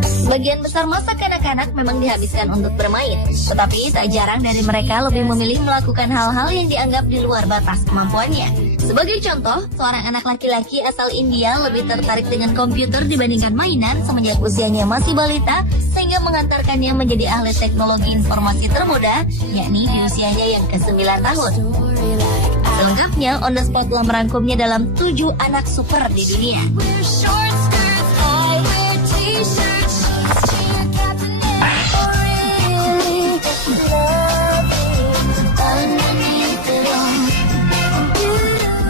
Sebagian besar masa kanak-kanak memang dihabiskan untuk bermain, tetapi tak jarang dari mereka lebih memilih melakukan hal-hal yang dianggap di luar batas kemampuannya. Sebagai contoh, seorang anak laki-laki asal India lebih tertarik dengan komputer dibandingkan mainan semenjak usianya masih balita, sehingga mengantarkannya menjadi ahli teknologi informasi termuda, yakni di usianya yang ke-9 tahun. Selengkapnya, On The Spot telah merangkumnya dalam 7 anak super di dunia.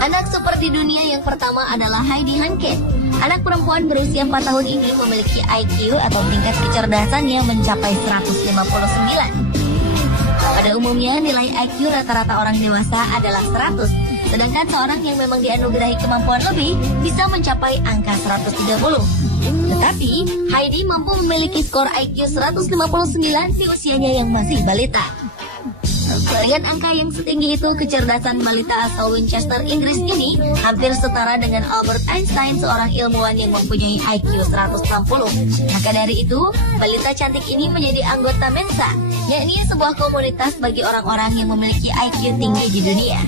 Anak super di dunia yang pertama adalah Heidi Hanke. Anak perempuan berusia 4 tahun ini memiliki IQ atau tingkat kecerdasannya mencapai 159. Pada umumnya nilai IQ rata-rata orang dewasa adalah 100, sedangkan seorang yang memang dianugerahi kemampuan lebih bisa mencapai angka 130. Tetapi Heidi mampu memiliki skor IQ 159 di usianya yang masih balita. Dengan angka yang setinggi itu, kecerdasan balita asal Winchester, Inggris ini hampir setara dengan Albert Einstein, seorang ilmuwan yang mempunyai IQ 160. Maka dari itu, balita cantik ini menjadi anggota Mensa, yakni sebuah komunitas bagi orang-orang yang memiliki IQ tinggi di dunia.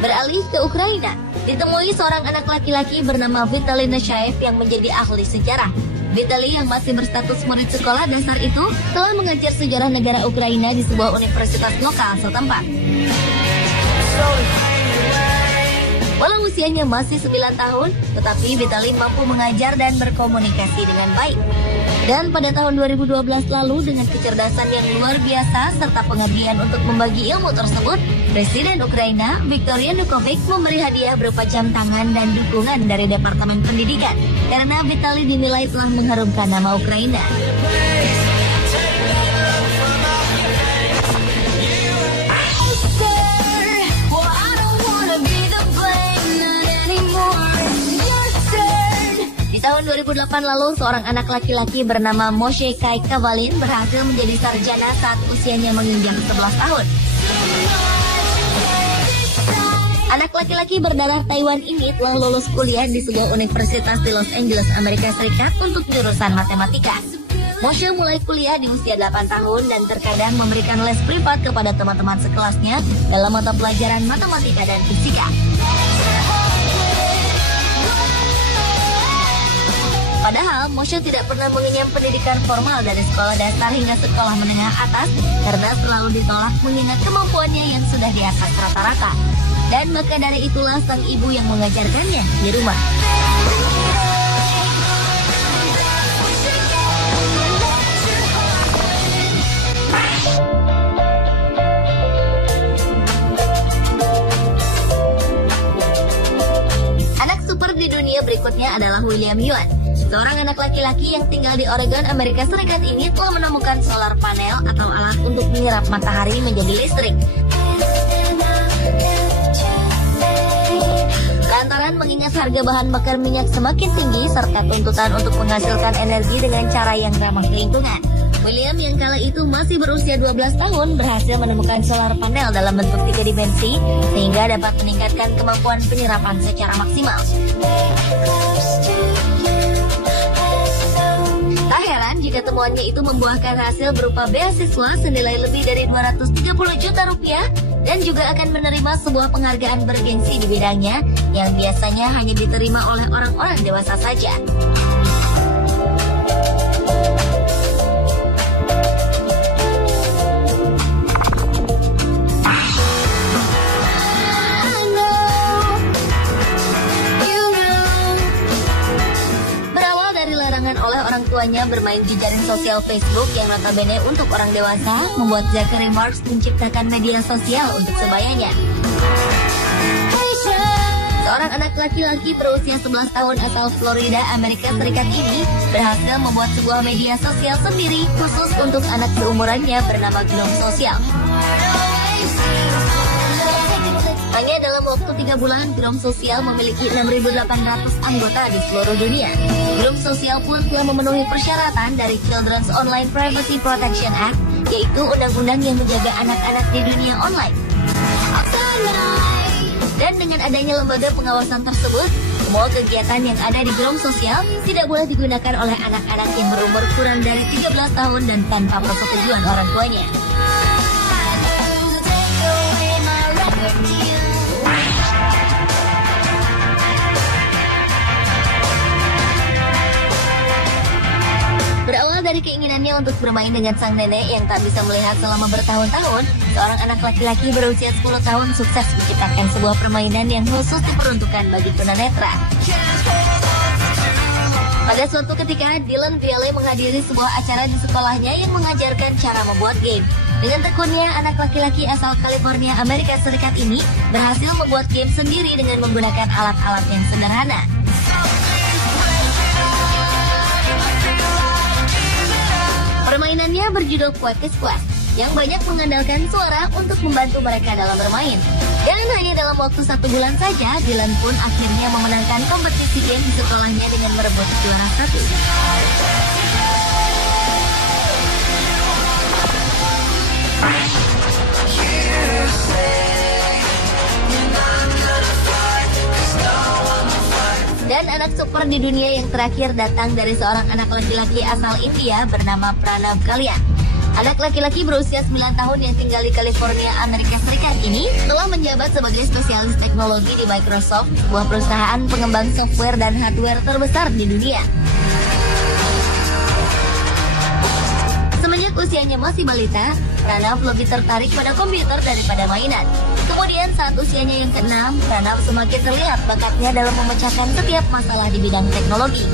Beralih ke Ukraina, ditemui seorang anak laki-laki bernama Vitaly Neshaev yang menjadi ahli sejarah. Vitaly yang masih berstatus murid sekolah dasar itu telah mengajar sejarah negara Ukraina di sebuah universitas lokal setempat. Walau usianya masih 9 tahun, tetapi Vitaly mampu mengajar dan berkomunikasi dengan baik. Dan pada tahun 2012 lalu, dengan kecerdasan yang luar biasa serta pengabdian untuk membagi ilmu tersebut, Presiden Ukraina, Viktor Yanukovych, memberi hadiah berupa jam tangan dan dukungan dari Departemen Pendidikan, karena Vitaly dinilai telah mengharumkan nama Ukraina. Tahun 2008 lalu, seorang anak laki-laki bernama Moshe Kai Kavalin berhasil menjadi sarjana saat usianya menginjak 11 tahun. Anak laki-laki berdarah Taiwan ini telah lulus kuliah di sebuah universitas di Los Angeles, Amerika Serikat untuk jurusan matematika. Moshe mulai kuliah di usia 8 tahun dan terkadang memberikan les privat kepada teman-teman sekelasnya dalam mata pelajaran matematika dan fisika. Padahal Moshe tidak pernah mengenyam pendidikan formal dari sekolah dasar hingga sekolah menengah atas karena selalu ditolak mengingat kemampuannya yang sudah di atas rata-rata. Dan maka dari itulah sang ibu yang mengajarkannya di rumah. Anak super di dunia berikutnya adalah William Yuan. Seorang anak laki-laki yang tinggal di Oregon, Amerika Serikat ini telah menemukan solar panel atau alat untuk menyerap matahari menjadi listrik. Lantaran mengingat harga bahan bakar minyak semakin tinggi serta tuntutan untuk menghasilkan energi dengan cara yang ramah lingkungan, William yang kala itu masih berusia 12 tahun berhasil menemukan solar panel dalam bentuk 3 dimensi sehingga dapat meningkatkan kemampuan penyerapan secara maksimal. Tak heran jika temuannya itu membuahkan hasil berupa beasiswa senilai lebih dari 230 juta rupiah dan juga akan menerima sebuah penghargaan bergengsi di bidangnya yang biasanya hanya diterima oleh orang-orang dewasa saja. Oleh orang tuanya bermain jejaring sosial Facebook yang notabene untuk orang dewasa, membuat Zachary Marks menciptakan media sosial untuk sebayanya. Seorang anak laki-laki berusia 11 tahun asal Florida, Amerika Serikat ini berhasil membuat sebuah media sosial sendiri khusus untuk anak seumurannya bernama Gnome Sosial. Hanya dalam waktu 3 bulan, Grup Sosial memiliki 6.800 anggota di seluruh dunia. Grup Sosial pun telah memenuhi persyaratan dari Children's Online Privacy Protection Act, yaitu undang-undang yang menjaga anak-anak di dunia online. Dan dengan adanya lembaga pengawasan tersebut, semua kegiatan yang ada di Grup Sosial tidak boleh digunakan oleh anak-anak yang berumur kurang dari 13 tahun dan tanpa persetujuan orang tuanya. Berawal dari keinginannya untuk bermain dengan sang nenek yang tak bisa melihat selama bertahun-tahun, seorang anak laki-laki berusia 10 tahun sukses menciptakan sebuah permainan yang khusus diperuntukkan bagi tunanetra. Pada suatu ketika, Dylan Viale menghadiri sebuah acara di sekolahnya yang mengajarkan cara membuat game. Dengan tekunnya, anak laki-laki asal California, Amerika Serikat ini berhasil membuat game sendiri dengan menggunakan alat-alat yang sederhana. Permainannya berjudul Quack's Quest, yang banyak mengandalkan suara untuk membantu mereka dalam bermain. Dan hanya dalam waktu 1 bulan saja, Dylan pun akhirnya memenangkan kompetisi game di sekolahnya dengan merebut juara 1. Dan anak super di dunia yang terakhir datang dari seorang anak laki-laki asal India bernama Pranav Kalyani. Anak laki-laki berusia 9 tahun yang tinggal di California, Amerika Serikat ini telah menjabat sebagai spesialis teknologi di Microsoft, sebuah perusahaan pengembang software dan hardware terbesar di dunia. Semenjak usianya masih balita, Pranav lebih tertarik pada komputer daripada mainan. Kemudian saat usianya yang ke-6, Pranav semakin terlihat bakatnya dalam memecahkan setiap masalah di bidang teknologi.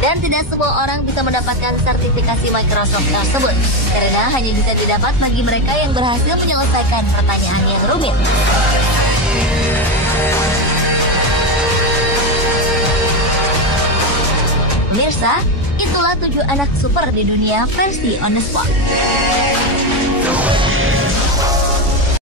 Dan tidak semua orang bisa mendapatkan sertifikasi Microsoft tersebut, karena hanya bisa didapat bagi mereka yang berhasil menyelesaikan pertanyaan yang rumit. Pemirsa, itulah 7 anak super di dunia versi on the spot.